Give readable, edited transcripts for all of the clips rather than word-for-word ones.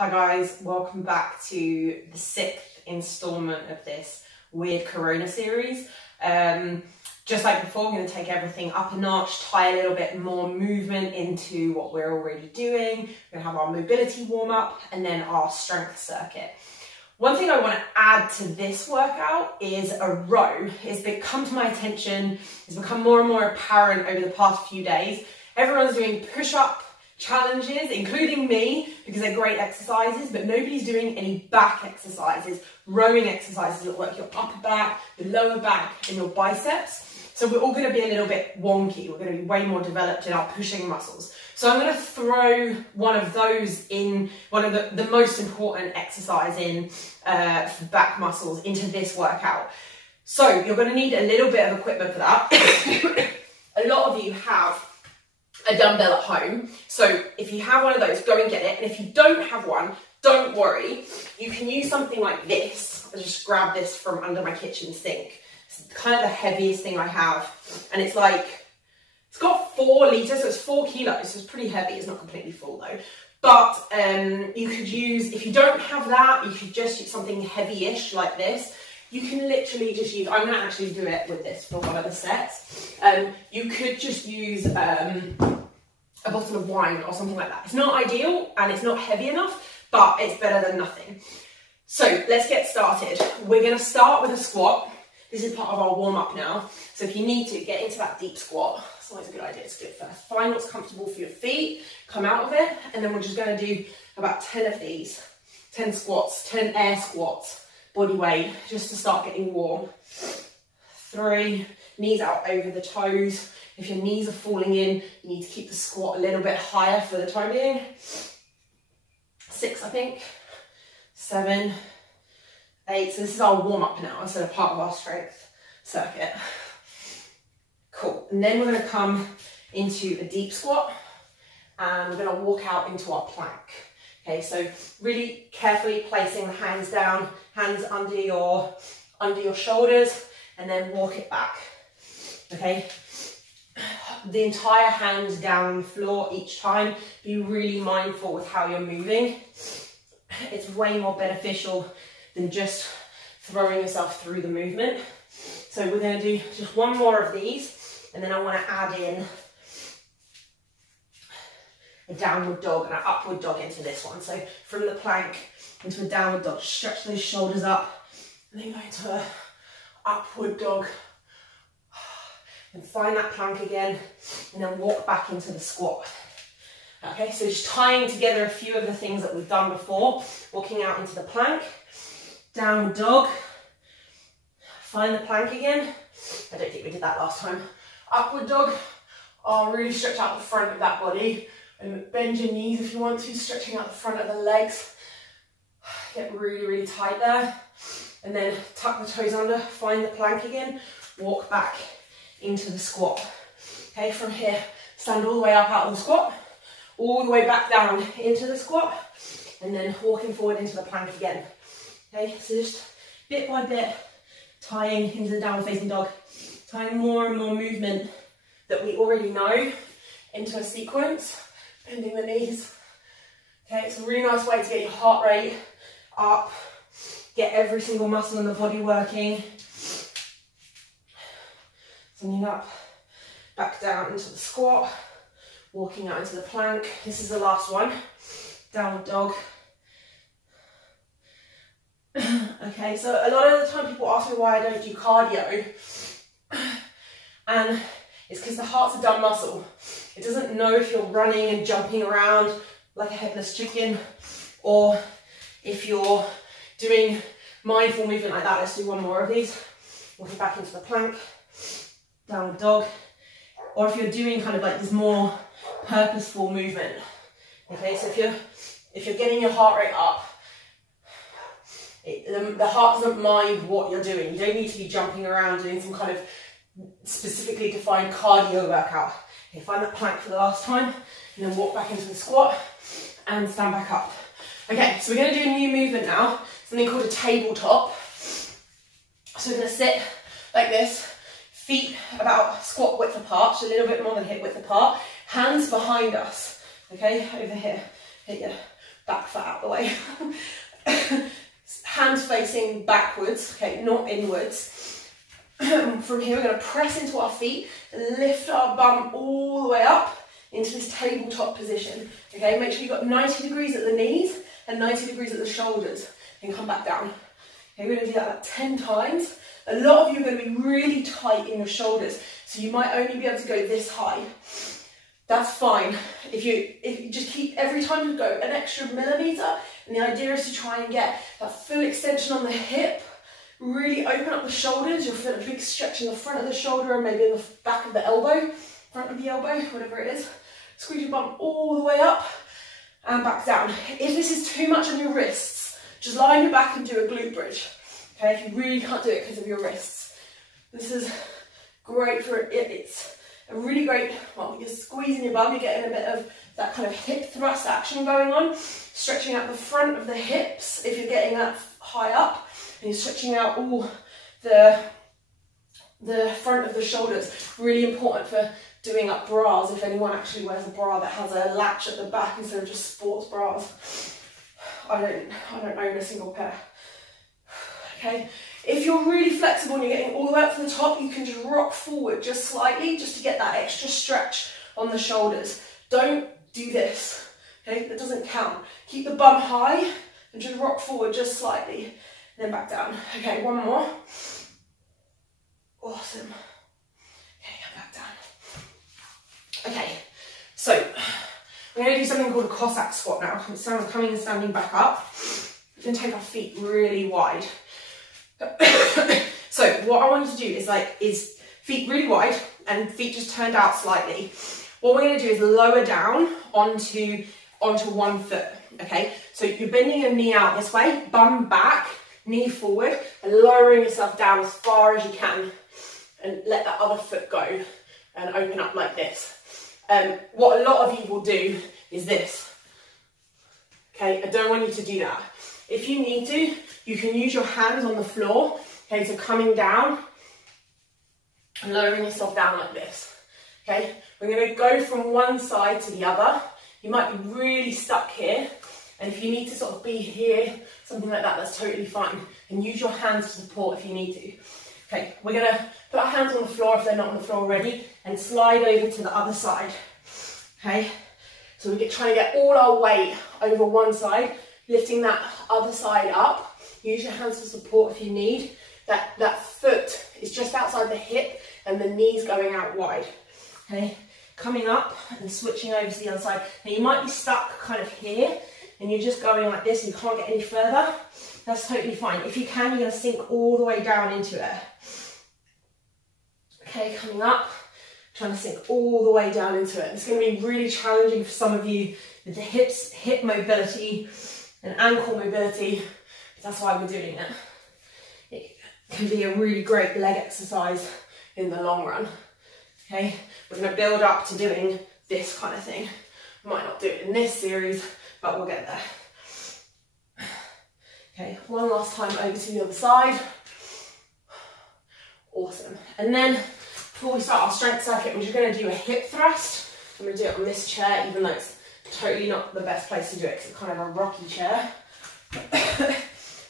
Hi guys, welcome back to the 6th installment of this weird Corona series. Just like before, we're going to take everything up a notch, tie a little bit more movement into what we're already doing. We're going to have our mobility warm up and then our strength circuit. One thing I want to add to this workout is a row. It's come to my attention, it's become more and more apparent over the past few days. Everyone's doing push-up challenges, including me, because they're great exercises, but nobody's doing any back exercises, rowing exercises that work your upper back, your lower back, and your biceps. So we're all going to be a little bit wonky. We're going to be way more developed in our pushing muscles. So I'm going to throw one of those in, one of the most important exercise in for back muscles into this workout. So you're going to need a little bit of equipment for that. A lot of you have a dumbbell at home, so if you have one of those, go and get it. And if you don't have one, don't worry, you can use something like this. I just grabbed this from under my kitchen sink. It's kind of the heaviest thing I have, and it's got 4 litres, so it's 4 kilos, so it's pretty heavy. It's not completely full though, but you could use, if you don't have that, you could just use something heavy-ish like this. You can literally just use, I'm going to actually do it with this for one of the sets. You could just use a bottle of wine or something like that. It's not ideal and it's not heavy enough, but it's better than nothing. So let's get started. We're going to start with a squat. This is part of our warm up now. So if you need to get into that deep squat, it's always a good idea to do it first. Find what's comfortable for your feet, come out of it, and then we're just going to do about 10 of these, 10 squats, 10 air squats. Body weight, just to start getting warm. 3, knees out over the toes. If your knees are falling in, you need to keep the squat a little bit higher for the time being. 6, I think. 7, 8. So this is our warm up now, instead of part of our strength circuit. Cool. And then we're going to come into a deep squat, and we're going to walk out into our plank. Okay, so really carefully placing the hands down, hands under your shoulders, and then walk it back. Okay, the entire hands down on the floor each time. Be really mindful with how you're moving. It's way more beneficial than just throwing yourself through the movement. So we're going to do just one more of these, and then I want to add in a downward dog and an upward dog into this one. So from the plank into a downward dog, stretch those shoulders up, and then go into an upward dog. And find that plank again, and then walk back into the squat. Okay, so just tying together a few of the things that we've done before. Walking out into the plank, downward dog, find the plank again. I don't think we did that last time. Upward dog. Oh, really stretch out the front of that body. And bend your knees if you want to, stretching out the front of the legs. Get really, really tight there. And then tuck the toes under, find the plank again, walk back into the squat. Okay, from here, stand all the way up out of the squat, all the way back down into the squat, and then walking forward into the plank again. Okay, so just bit by bit, tying into the downward facing dog, tying more and more movement that we already know into a sequence. Bending the knees. Okay, it's a really nice way to get your heart rate up, get every single muscle in the body working. Sending up, back down into the squat, walking out into the plank. This is the last one. Downward dog. Okay, so a lot of the time people ask me why I don't do cardio, and it's because the heart's a dumb muscle. It doesn't know if you're running and jumping around like a headless chicken, or if you're doing mindful movement like that. Let's do one more of these. Walking back into the plank, downward dog, or if you're doing kind of like this more purposeful movement. Okay, so if you're getting your heart rate up, the heart doesn't mind what you're doing. You don't need to be jumping around doing some kind of specifically defined cardio workout. Okay, find that plank for the last time, and then walk back into the squat and stand back up. Okay, so we're going to do a new movement now, something called a tabletop. So we're going to sit like this, feet about squat width apart, so a little bit more than hip width apart, hands behind us. Okay, over here, hit your back foot out the way. Hands facing backwards, okay, not inwards. From here we're going to press into our feet and lift our bum all the way up into this tabletop position. Okay, make sure you've got 90 degrees at the knees and 90 degrees at the shoulders, and come back down. Okay, we're going to do that like 10 times. A lot of you are going to be really tight in your shoulders, so you might only be able to go this high. That's fine. If you just keep, every time you go an extra millimetre, and the idea is to try and get that full extension on the hip, really open up the shoulders. You'll feel a big stretch in the front of the shoulder and maybe in the back of the elbow, front of the elbow, whatever it is. Squeeze your bum all the way up and back down. If this is too much on your wrists, just lie on your back and do a glute bridge. Okay, if you really can't do it because of your wrists. This is great for it. It's a really great, well, you're squeezing your bum, you're getting a bit of that kind of hip thrust action going on, stretching out the front of the hips if you're getting that high up, and you're stretching out all the front of the shoulders. Really important for doing up bras, if anyone actually wears a bra that has a latch at the back instead of just sports bras. I don't own a single pair. Okay, if you're really flexible and you're getting all the way up to the top, you can just rock forward just slightly, just to get that extra stretch on the shoulders. Don't do this, okay, that doesn't count. Keep the bum high and just rock forward just slightly, and then back down. Okay, one more. Awesome. Okay, come back down. Okay, so we're going to do something called a Cossack squat now. So I'm coming and standing back up. We're going to take our feet really wide. So what I want you to do is feet really wide and feet just turned out slightly. What we're going to do is lower down onto one foot. Okay, so you're bending your knee out this way, bum back, knee forward, and lowering yourself down as far as you can, and let that other foot go and open up like this. What a lot of you will do is this. Okay, I don't want you to do that. If you need to, you can use your hands on the floor. Okay, so coming down and lowering yourself down like this. Okay, we're going to go from one side to the other. You might be really stuck here, and if you need to sort of be here, something like that, that's totally fine. And use your hands to support if you need to. Okay, we're going to put our hands on the floor if they're not on the floor already, and slide over to the other side. Okay, so we're trying to get all our weight over one side, lifting that other side up. Use your hands for support if you need. That foot is just outside the hip and the knees going out wide. Okay, coming up and switching over to the other side. Now you might be stuck kind of here and you're just going like this and you can't get any further. That's totally fine. If you can, you're going to sink all the way down into it. Okay, coming up, trying to sink all the way down into it. It's going to be really challenging for some of you with the hip mobility and ankle mobility. That's why we're doing it. It can be a really great leg exercise in the long run. Okay, we're going to build up to doing this kind of thing. Might not do it in this series, but we'll get there. Okay, one last time over to the other side. Awesome. And then before we start our strength circuit, we're just going to do a hip thrust. I'm going to do it on this chair, even though it's totally not the best place to do it because it's kind of a rocky chair.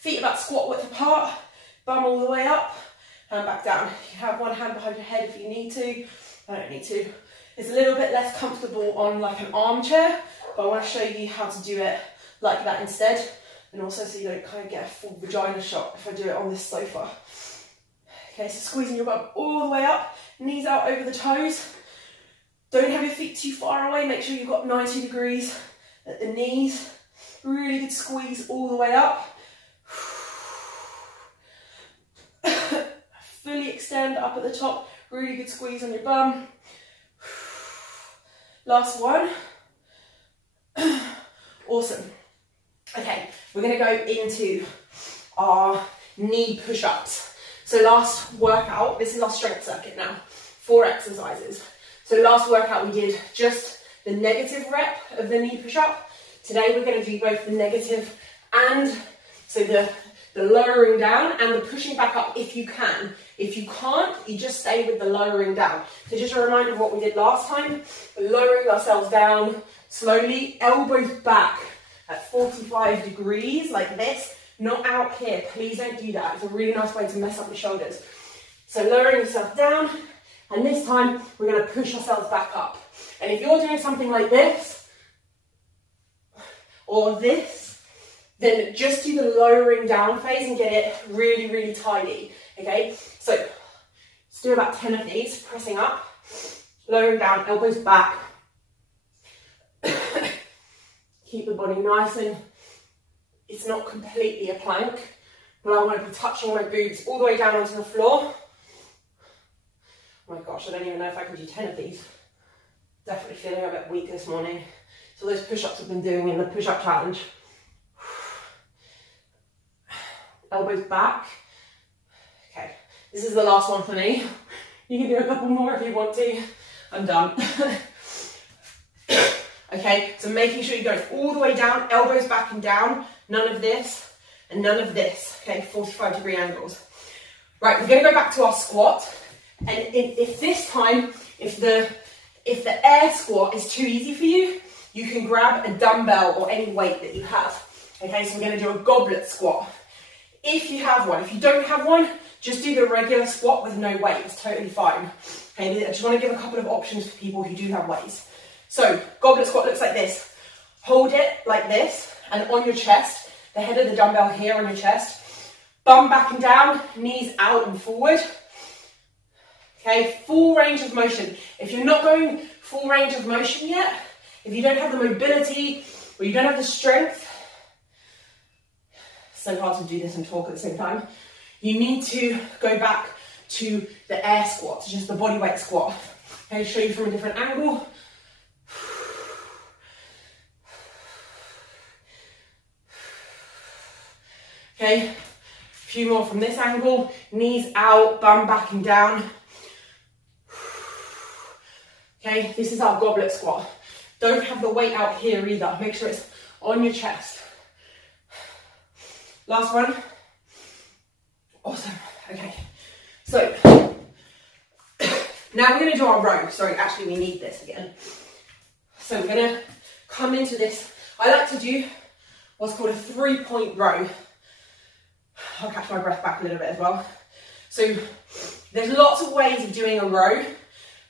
Feet about squat width apart, bum all the way up and back down. You have one hand behind your head if you need to. I don't need to. It's a little bit less comfortable on like an armchair, but I want to show you how to do it like that instead, and also so you don't kind of get a full vagina shot if I do it on this sofa. Okay, so squeezing your bum all the way up, knees out over the toes. Don't have your feet too far away, make sure you've got 90 degrees at the knees. Really good squeeze all the way up. Fully extend up at the top, really good squeeze on your bum. Last one. Awesome. Okay, we're going to go into our knee push-ups. So last workout, this is our strength circuit now, 4 exercises. So last workout we did just the negative rep of the knee push-up. Today we're going to do both the negative and, so the lowering down and the pushing back up if you can. If you can't, you just stay with the lowering down. So just a reminder of what we did last time. We're lowering ourselves down slowly, elbows back at 45 degrees like this, not out here. Please don't do that. It's a really nice way to mess up the shoulders. So lowering yourself down, and this time we're going to push ourselves back up. And if you're doing something like this, or this, then just do the lowering down phase and get it really, really tidy, okay? So let's do about 10 of these, pressing up, lowering down, elbows back. Keep the body nice and it's not completely a plank, but I want to be touching my boobs all the way down onto the floor. Oh my gosh, I don't even know if I can do 10 of these. Definitely feeling a bit weak this morning. So those push-ups I've been doing in the push-up challenge. Elbows back. Okay, this is the last one for me. You can do a couple more if you want to. I'm done. Okay, so making sure you're going all the way down, elbows back and down, none of this and none of this. Okay, 45-degree angles. Right, we're going to go back to our squat. And if this time, if the air squat is too easy for you, you can grab a dumbbell or any weight that you have. Okay, so we're going to do a goblet squat. If you have one, if you don't have one, just do the regular squat with no weight. It's totally fine. Okay, I just want to give a couple of options for people who do have weights. So goblet squat looks like this. Hold it like this and on your chest, the head of the dumbbell here on your chest. Bum back and down, knees out and forward. Okay, full range of motion. If you're not going full range of motion yet, if you don't have the mobility or you don't have the strength, so hard to do this and talk at the same time, you need to go back to the air squat, to just the body weight squat. Okay, show you from a different angle. Okay, a few more from this angle, knees out, bum back and down. Okay, this is our goblet squat. Don't have the weight out here either. Make sure it's on your chest. Last one. Awesome. Okay, so now we're going to do our row. Sorry, actually we need this again. So we're going to come into this. I like to do what's called a 3-point row. I'll catch my breath back a little bit as well. So there's lots of ways of doing a row,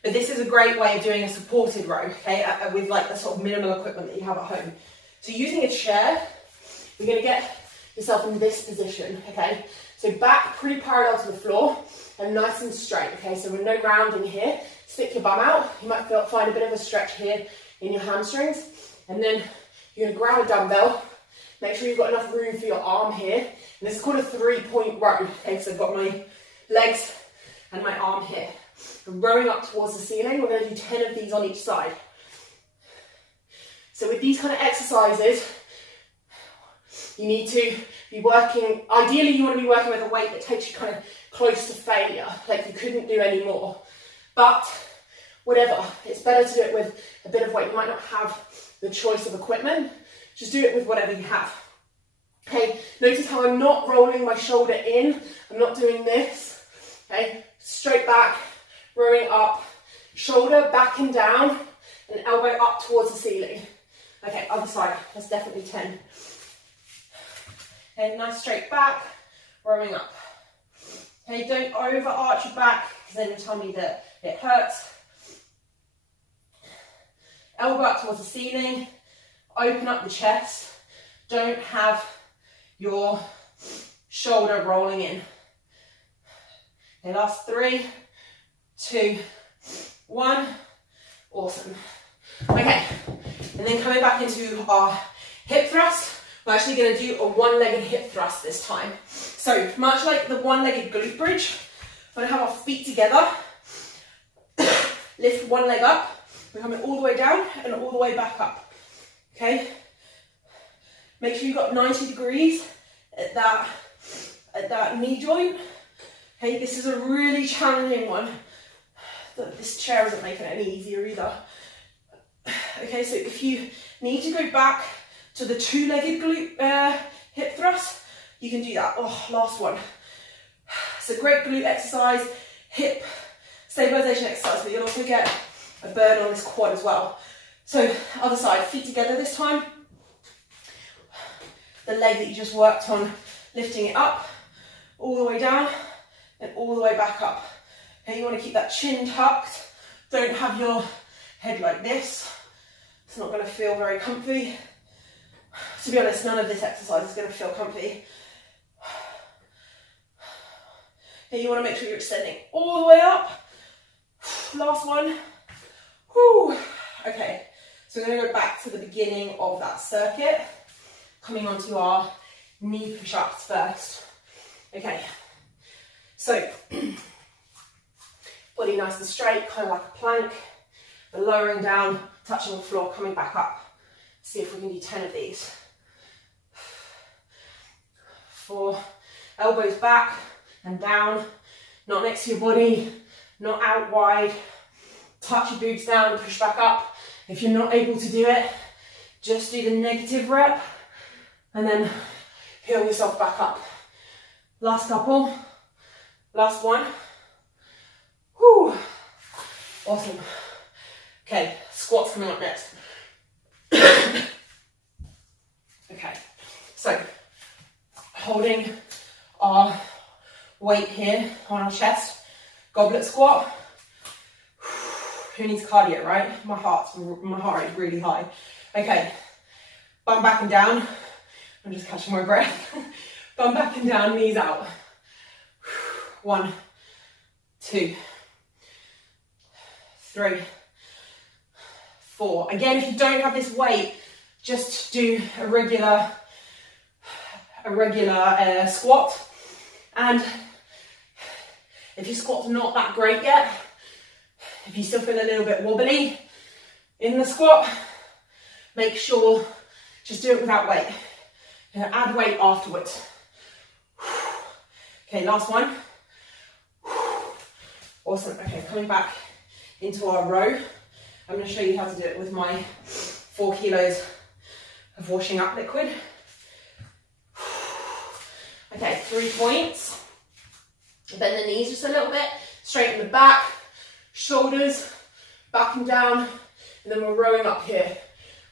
but this is a great way of doing a supported row, okay, with like the sort of minimal equipment that you have at home. So using a chair, you're going to get yourself in this position, okay? So back pretty parallel to the floor and nice and straight, okay? So with no grounding here, stick your bum out. You might find a bit of a stretch here in your hamstrings. And then you're going to grab a dumbbell. Make sure you've got enough room for your arm here. And this is called a 3-point row, okay? So I've got my legs and my arm here. I'm rowing up towards the ceiling. We're going to do 10 of these on each side. So with these kind of exercises, you need to be working, ideally you want to be working with a weight that takes you kind of close to failure, like you couldn't do any more. But whatever, it's better to do it with a bit of weight. You might not have the choice of equipment, just do it with whatever you have. Okay, notice how I'm not rolling my shoulder in, I'm not doing this, okay, straight back, rowing up, shoulder back and down, and elbow up towards the ceiling. Okay, other side, that's definitely 10. Okay, nice straight back, rowing up. Okay, don't overarch your back, because then you tell me that it hurts. Elbow up towards the ceiling, open up the chest. Don't have your shoulder rolling in. Okay, last 3, 2, 1. Awesome. Okay, and then coming back into our hip thrust, we're actually going to do a one-legged hip thrust this time. So much like the one-legged glute bridge, we're going to have our feet together, lift one leg up, we're coming all the way down and all the way back up. Okay, make sure you've got 90 degrees at that knee joint. Okay, this is a really challenging one. This chair isn't making it any easier either. Okay, so if you need to go back to the two-legged glute hip thrust, you can do that. Oh, last one. It's a great glute exercise, hip stabilization exercise, but you'll also get a burn on this quad as well. So other side, feet together this time. the leg that you just worked on, lifting it up, all the way down, and all the way back up. Okay, you want to keep that chin tucked. Don't have your head like this. It's not going to feel very comfy. To be honest, none of this exercise is going to feel comfy. Okay, you want to make sure you're extending all the way up. Last one. Whew. Okay, so we're going to go back to the beginning of that circuit, coming onto our knee push-ups first. Okay, so body nice and straight, kind of like a plank. We're lowering down, touching the floor, coming back up. See if we can do 10 of these. 4, elbows back and down, not next to your body, not out wide. Touch your boobs down and push back up. If you're not able to do it, just do the negative rep and then heel yourself back up. Last couple, last one. Whew. Awesome. Okay, squats coming up next. Okay, so holding our weight here on our chest, goblet squat. Who needs cardio, right? My heart rate is really high. Okay, bum back and down. I'm just catching my breath. Bum back and down, knees out. 1, 2, 3, 4. Again, if you don't have this weight, just do a regular squat. And if your squat's not that great yet, if you still feel a little bit wobbly in the squat, make sure, just do it without weight. Add weight afterwards. Okay, last one. Awesome. Okay, coming back into our row. I'm going to show you how to do it with my 4 kilos of washing up liquid. Okay, 3 points. Bend the knees just a little bit, straighten the back, shoulders, back and down, and then we're rowing up here.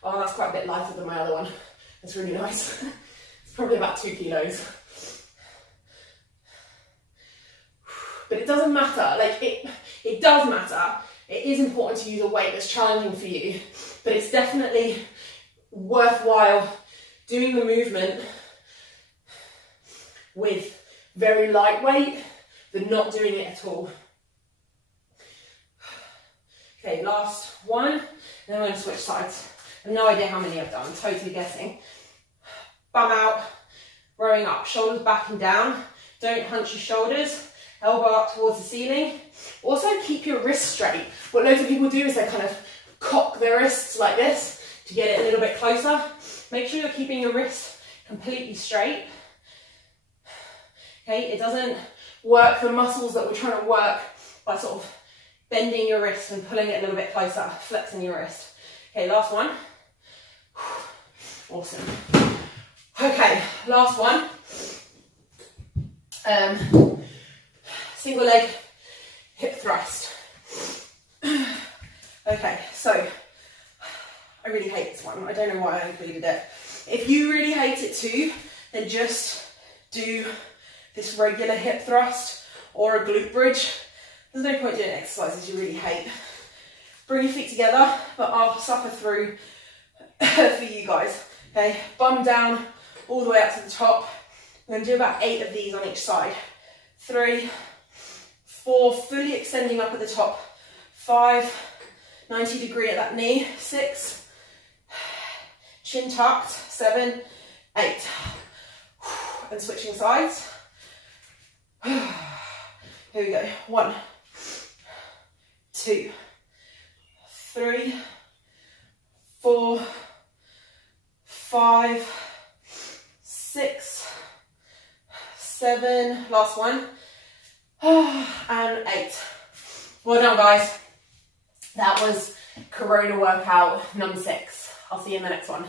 Oh, that's quite a bit lighter than my other one. It's really nice. It's probably about 2 kilos. But it doesn't matter, like it does matter. It is important to use a weight that's challenging for you, but it's definitely worthwhile doing the movement with very lightweight than not doing it at all. Okay, last one, and then we're going to switch sides. I have no idea how many I've done, I'm totally guessing. Bum out, rowing up, shoulders back and down. Don't hunch your shoulders, elbow up towards the ceiling. Also keep your wrists straight. What loads of people do is they kind of cock their wrists like this to get it a little bit closer. Make sure you're keeping your wrist completely straight. Okay, it doesn't work the muscles that we're trying to work by sort of bending your wrist and pulling it a little bit closer, flexing your wrist. Okay, last one. Awesome. Okay, last one. Single leg hip thrust. Okay, so I really hate this one. I don't know why I included it. If you really hate it too, then just do this regular hip thrust or a glute bridge. There's no point doing exercises you really hate. Bring your feet together, but I'll suffer through for you guys. Okay, bum down all the way up to the top. I'm going to do about 8 of these on each side. 3, 4, fully extending up at the top. 5, 90 degree at that knee. 6, chin tucked. 7, 8. And switching sides. Here we go. 1, 2, 3, 4, 5, 6, 7, last one, and 8. Well done, guys. That was Corona workout number 6. I'll see you in the next one.